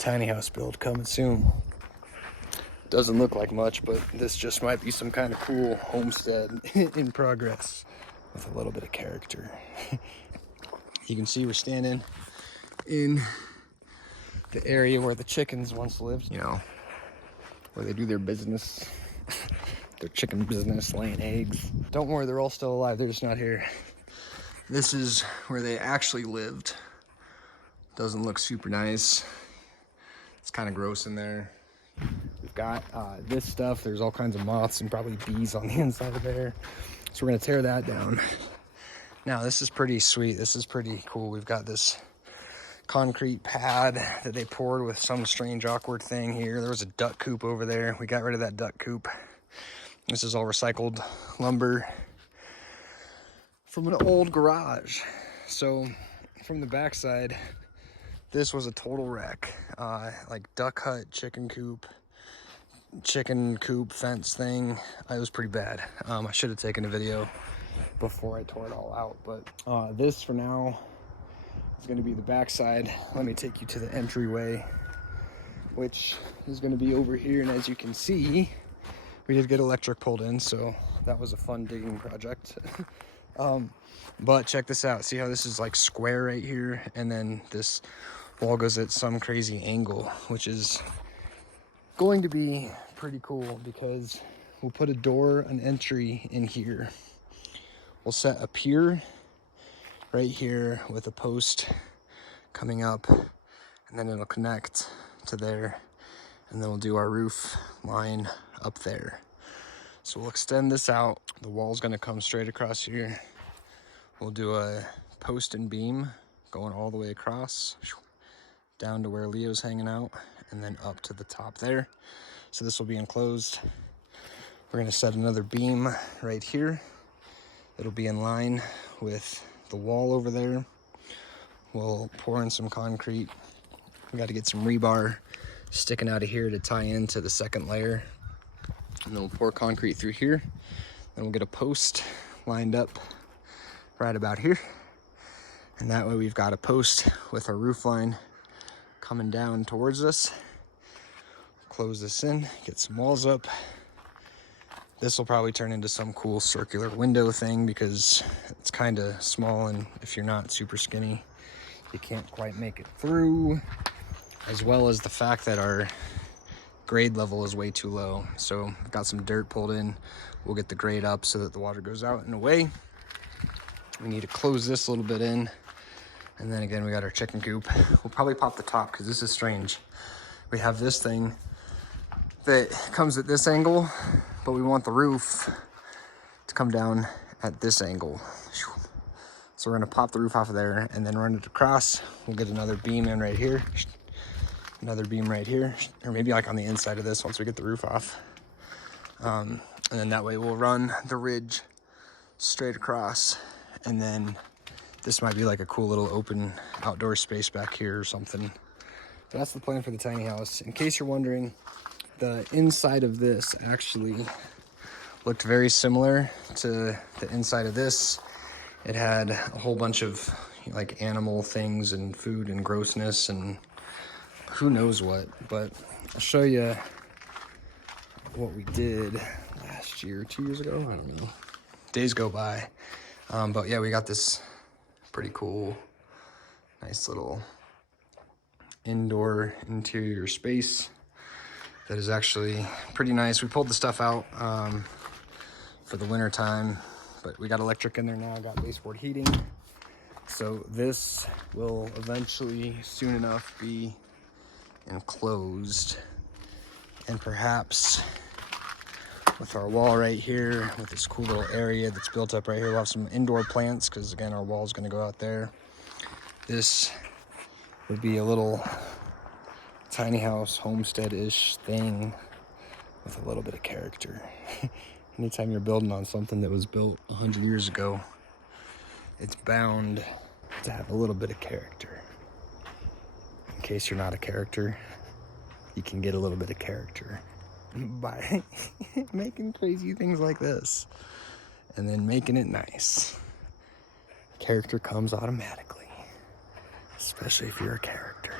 Tiny house build coming soon. Doesn't look like much, but this just might be some kind of cool homestead in progress with a little bit of character. You can see we're standing in the area where the chickens once lived, you know, where they do their business, their chicken business, laying eggs. Don't worry, they're all still alive, they're just not here. This is where they actually lived. Doesn't look super nice. It's kind of gross in there. We've got this stuff. There's all kinds of moths and probably bees on the inside of there. So we're gonna tear that down. Now this is pretty sweet. This is pretty cool. We've got this concrete pad that they poured with some strange awkward thing here. There was a duck coop over there. We got rid of that duck coop. This is all recycled lumber from an old garage. So from the backside, this was a total wreck. Like duck hut, chicken coop fence thing. It was pretty bad. I should have taken a video before I tore it all out, but this for now is going to be the backside. Let me take you to the entryway, which is going to be over here. And as you can see, we did get electric pulled in, so that was a fun digging project. But check this out. See how this is like square right here, and then this wall goes at some crazy angle, which is going to be pretty cool because we'll put a door, an entry in here. We'll set a pier right here with a post coming up, and then it'll connect to there, and then we'll do our roof line up there. So we'll extend this out. The wall's gonna come straight across here. We'll do a post and beam going all the way across down to where Leo's hanging out, and then up to the top there. So this will be enclosed. We're gonna set another beam right here. It'll be in line with the wall over there. We'll pour in some concrete. We got to get some rebar sticking out of here to tie into the second layer. And then we'll pour concrete through here. Then we'll get a post lined up right about here. And that way we've got a post with our roof line coming down towards us. Close this in, get some walls up. This will probably turn into some cool circular window thing because it's kind of small, and if you're not super skinny, you can't quite make it through, as well as the fact that our grade level is way too low. So I've got some dirt pulled in. We'll get the grade up so that the water goes out and away. We need to close this a little bit in. And then again, we got our chicken coop. We'll probably pop the top because this is strange. We have this thing that comes at this angle, but we want the roof to come down at this angle. So we're gonna pop the roof off of there and then run it across. We'll get another beam in right here, another beam right here, or maybe like on the inside of this once we get the roof off. And then that way we'll run the ridge straight across, and then this might be like a cool little open outdoor space back here or something. But that's the plan for the tiny house. In case you're wondering, the inside of this actually looked very similar to the inside of this. It had a whole bunch of like animal things and food and grossness and who knows what, but I'll show you what we did last year, 2 years ago, I don't know. Days go by. But yeah, we got this pretty cool, nice little indoor interior space that is actually pretty nice. We pulled the stuff out for the winter time, but we got electric in there now, got baseboard heating. So this will eventually, soon enough, be enclosed. And perhaps with our wall right here, with this cool little area that's built up right here, we'll have some indoor plants, because again, our wall is gonna go out there. This would be a little tiny house, homestead-ish thing with a little bit of character. Anytime you're building on something that was built 100 years ago, it's bound to have a little bit of character. In case you're not a character, you can get a little bit of character by making crazy things like this and then making it nice. Character comes automatically, especially if you're a character.